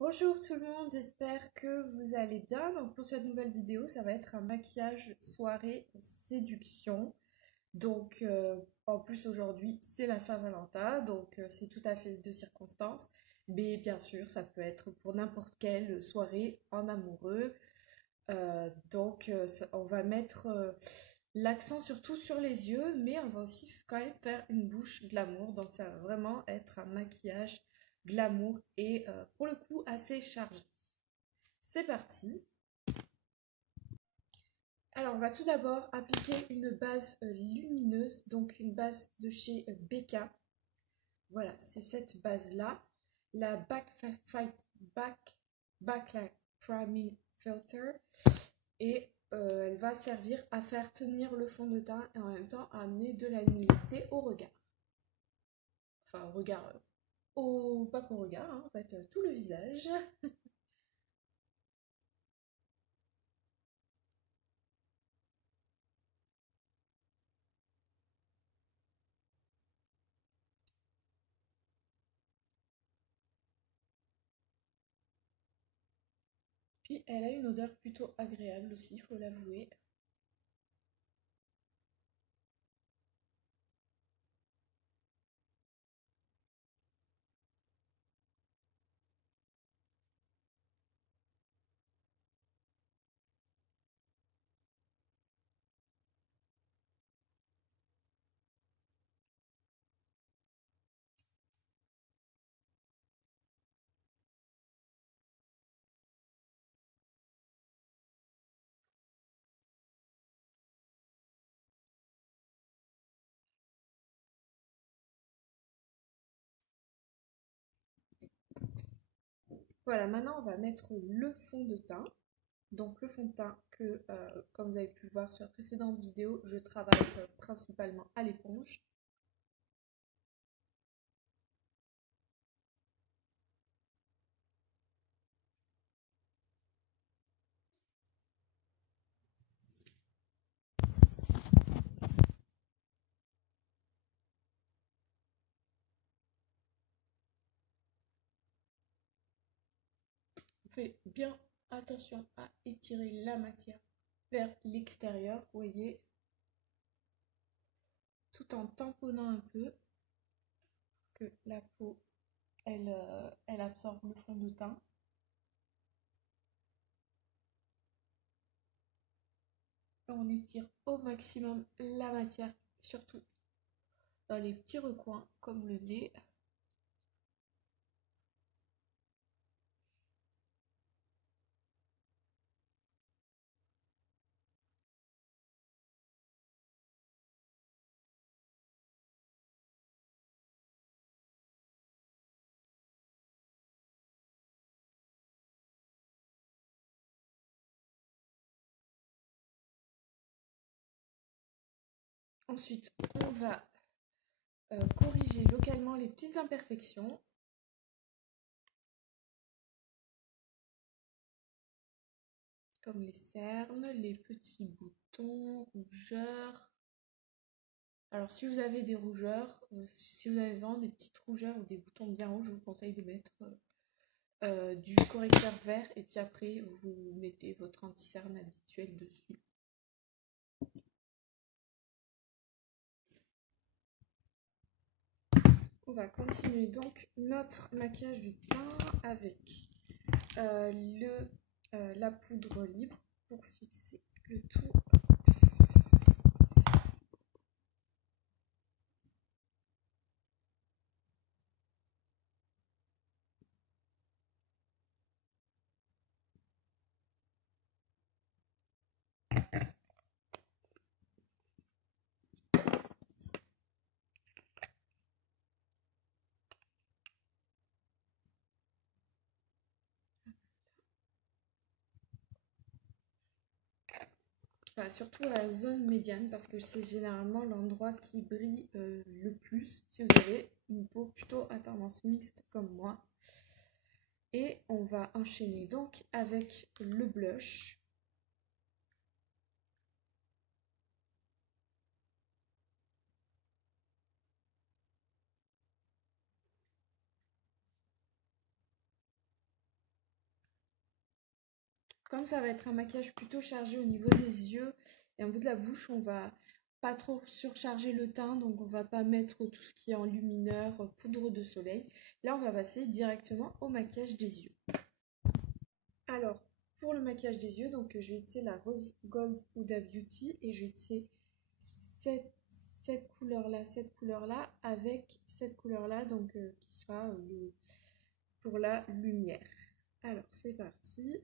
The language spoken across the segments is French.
Bonjour tout le monde, j'espère que vous allez bien. Donc pour cette nouvelle vidéo, ça va être un maquillage soirée séduction. En plus aujourd'hui, c'est la Saint-Valentin, c'est tout à fait de circonstance. Mais bien sûr, ça peut être pour n'importe quelle soirée en amoureux. On va mettre l'accent surtout sur les yeux, mais on va aussi quand même faire une bouche glamour. Donc ça va vraiment être un maquillage glamour et pour le coup assez chargé. C'est parti. Alors on va tout d'abord appliquer une base lumineuse, donc une base de chez Becca. Voilà, c'est cette base-là. La Back, Backlight Priming Filter. Et elle va servir à faire tenir le fond de teint et en même temps à amener de la luminosité au regard. Enfin, au regard, pas qu'au regard, hein, en fait, tout le visage. Puis elle a une odeur plutôt agréable aussi, il faut l'avouer. Voilà, maintenant on va mettre le fond de teint. Donc le fond de teint que, comme vous avez pu le voir sur la précédente vidéo, je travaille principalement à l'éponge. On fait bien attention à étirer la matière vers l'extérieur, vous voyez, tout en tamponnant un peu que la peau elle absorbe le fond de teint. On étire au maximum la matière, surtout dans les petits recoins comme le nez. Ensuite, on va corriger localement les petites imperfections. Comme les cernes, les petits boutons, rougeurs. Alors si vous avez des rougeurs, si vous avez vraiment des petites rougeurs ou des boutons bien rouges, je vous conseille de mettre du correcteur vert et puis après vous mettez votre anti-cerne habituel dessus. On va continuer donc notre maquillage du teint avec la poudre libre pour fixer le tout. Enfin, surtout à la zone médiane parce que c'est généralement l'endroit qui brille le plus si vous avez une peau plutôt à tendance mixte comme moi. Et on va enchaîner donc avec le blush. comme ça va être un maquillage plutôt chargé au niveau des yeux et un bout de la bouche, on va pas trop surcharger le teint, donc on va pas mettre tout ce qui est enlumineur, poudre de soleil. Là, on va passer directement au maquillage des yeux. Alors, pour le maquillage des yeux, donc je vais utiliser la Rose Gold Huda Beauty et je vais utiliser cette couleur-là avec cette couleur-là, donc qui sera pour la lumière. Alors, c'est parti.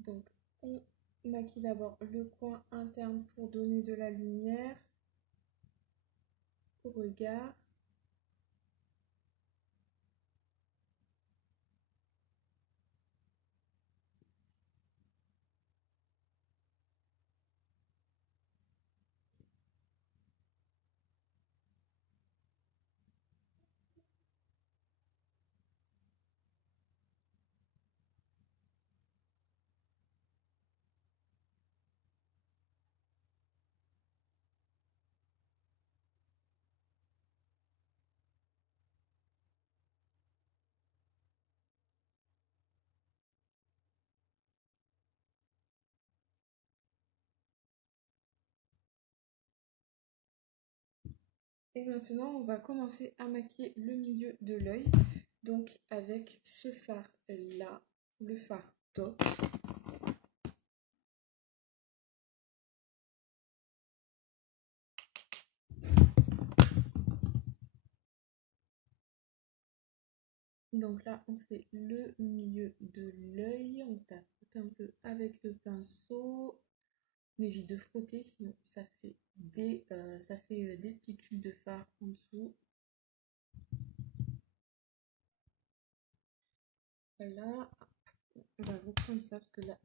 Donc, on maquille d'abord le coin interne pour donner de la lumière au regard. Et maintenant, on va commencer à maquiller le milieu de l'œil. Donc, avec ce fard-là, le fard top. Donc là, on fait le milieu de l'œil, on tapote un peu avec le pinceau. On évite de frotter, sinon ça fait des petits tubes de fard en dessous. Voilà, on va reprendre ça parce que là,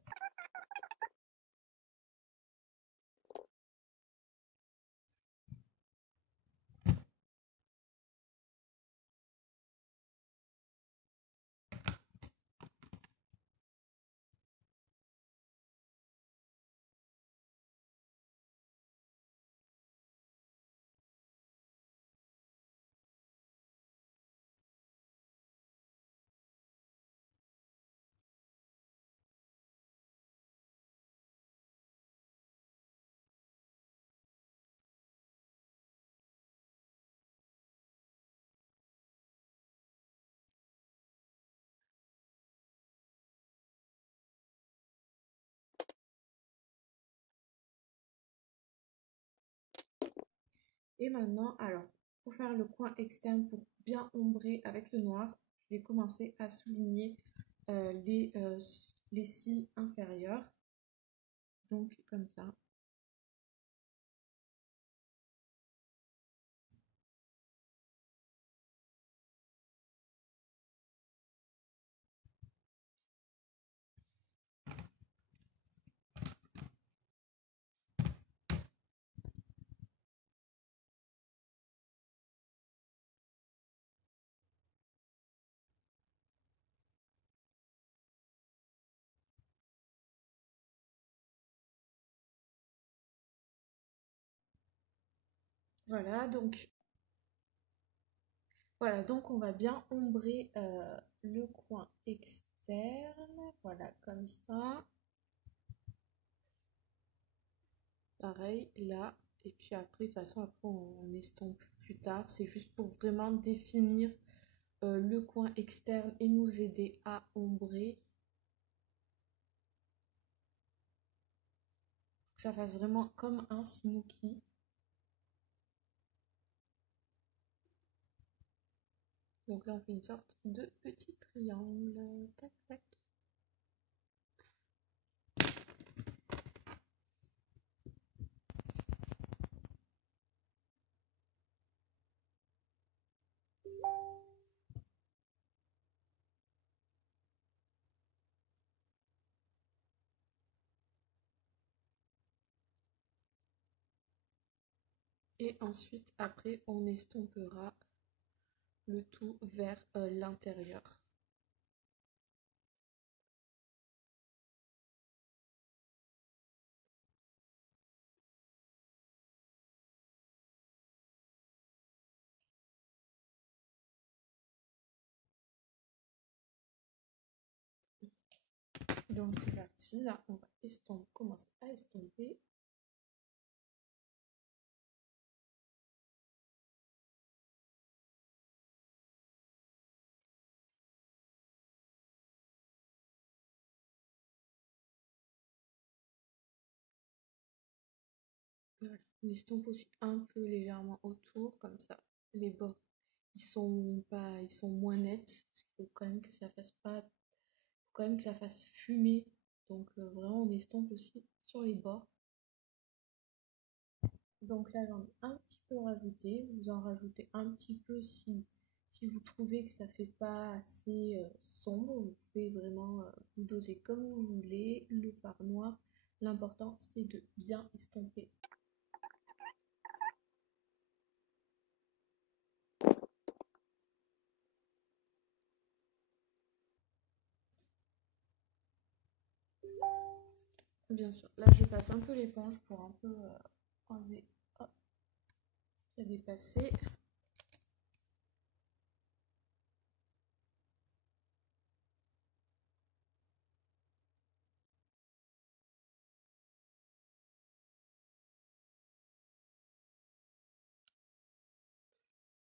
et maintenant, alors, pour faire le coin externe, pour bien ombrer avec le noir, je vais commencer à souligner les cils inférieurs. Donc, comme ça. Voilà, donc on va bien ombrer le coin externe. Voilà, comme ça. Pareil, là. Et puis après, de toute façon, après, on estompe plus tard. C'est juste pour vraiment définir le coin externe et nous aider à ombrer. Que ça fasse vraiment comme un smokey. Donc là, on fait une sorte de petit triangle. Tac, tac. Et ensuite, après, on estompera le tout vers l'intérieur. Donc c'est parti, là on va commencer à estomper. Voilà. On estompe aussi un peu légèrement autour, comme ça. Les bords, ils sont moins nets, parce qu'il faut quand même que ça fasse pas, faut quand même que ça fasse fumer. Donc vraiment, on estompe aussi sur les bords. Donc là, j'en ai un petit peu rajouté. Vous en rajoutez un petit peu si vous trouvez que ça fait pas assez sombre. Vous pouvez vraiment vous doser comme vous voulez. Le fard noir, l'important c'est de bien estomper. Bien sûr, là je passe un peu l'éponge pour un peu enlever ce qui a dépassé.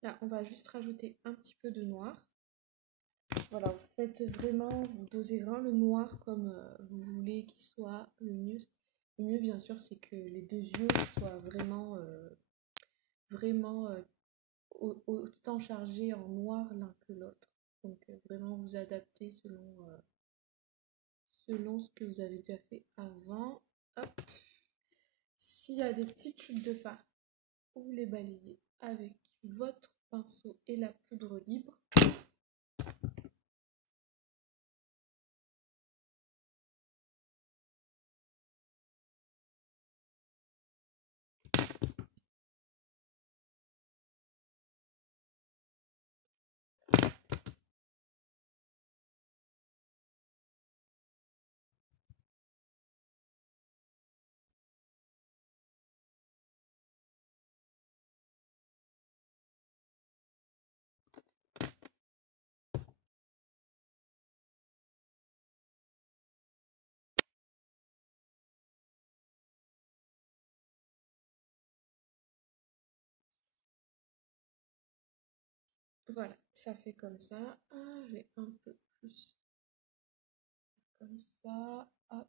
Là, on va juste rajouter un petit peu de noir. Voilà, vous faites vraiment, vous dosez vraiment le noir comme vous voulez qu'il soit le mieux. Le mieux, bien sûr, c'est que les deux yeux soient vraiment autant chargés en noir l'un que l'autre. Donc, vraiment vous adapter selon ce que vous avez déjà fait avant. Hop. S'il y a des petites chutes de fard, vous les balayez avec votre pinceau et la poudre libre. Voilà, ça fait comme ça. Ah, j'ai un peu plus comme ça. Hop.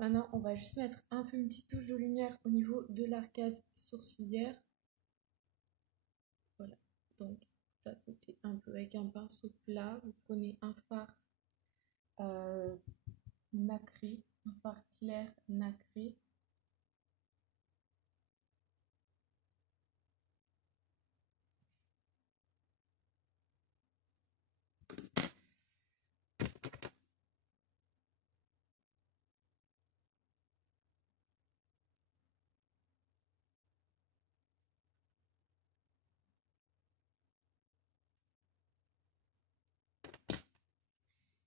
Maintenant, on va juste mettre un peu une petite touche de lumière au niveau de l'arcade sourcilière. Voilà, donc tapotez un peu avec un pinceau plat. Vous prenez un fard nacré, un fard clair nacré.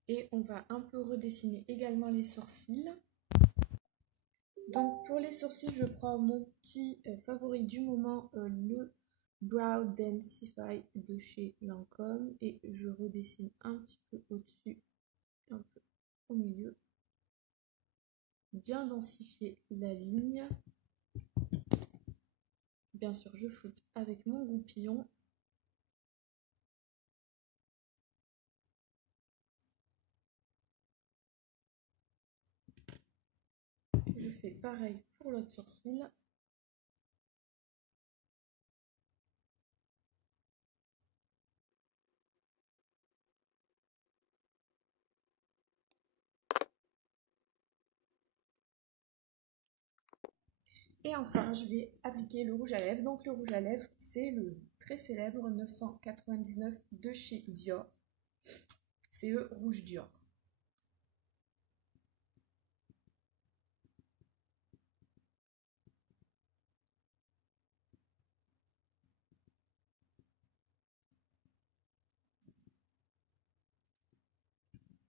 Et on va un peu redessiner également les sourcils. Donc pour les sourcils, je prends mon petit favori du moment, le Brow Densify de chez Lancôme, et je redessine un petit peu au-dessus, un peu au milieu. Bien densifier la ligne. Bien sûr, je floute avec mon goupillon. Je fais pareil pour l'autre sourcil. Et enfin, je vais appliquer le rouge à lèvres. Donc le rouge à lèvres, c'est le très célèbre 999 de chez Dior. C'est le rouge Dior.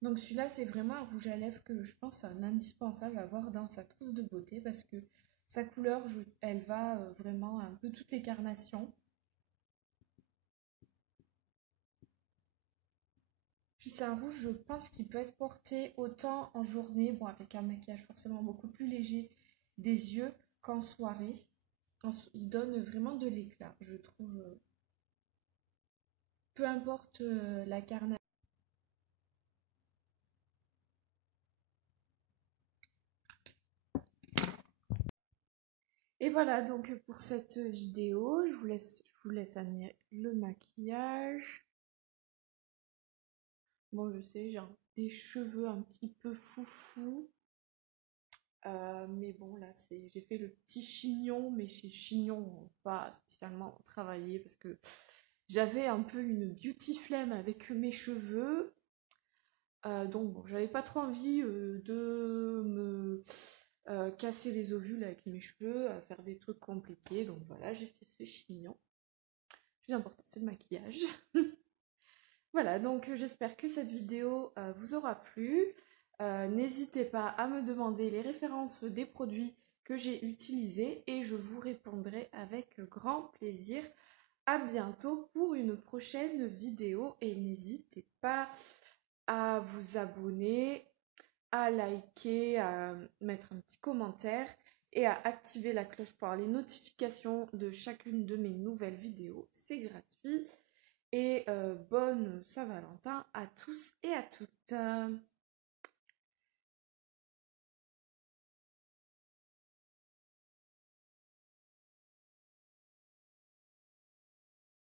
Donc celui-là, c'est vraiment un rouge à lèvres que je pense c'est un indispensable à avoir dans sa trousse de beauté parce que sa couleur, elle va vraiment à un peu toutes les carnations. Puis c'est un rouge, je pense, qui peut être porté autant en journée, bon avec un maquillage forcément beaucoup plus léger des yeux qu'en soirée. Il donne vraiment de l'éclat, je trouve. Peu importe la carnation. Et voilà donc pour cette vidéo, je vous laisse admirer le maquillage. Bon, je sais, j'ai des cheveux un petit peu foufou. Mais bon, là, j'ai fait le petit chignon, mais chez Chignon, pas spécialement travaillé parce que j'avais un peu une beauty flemme avec mes cheveux. Donc, bon, j'avais pas trop envie de me casser les ovules avec mes cheveux, à faire des trucs compliqués. Donc, voilà, j'ai fait ce chignon. Le plus important, c'est le maquillage. Voilà, donc j'espère que cette vidéo vous aura plu. N'hésitez pas à me demander les références des produits que j'ai utilisés et je vous répondrai avec grand plaisir. À bientôt pour une prochaine vidéo et n'hésitez pas à vous abonner, à liker, à mettre un petit commentaire et à activer la cloche pour avoir les notifications de chacune de mes nouvelles vidéos. C'est gratuit. Et bonne Saint-Valentin à tous et à toutes.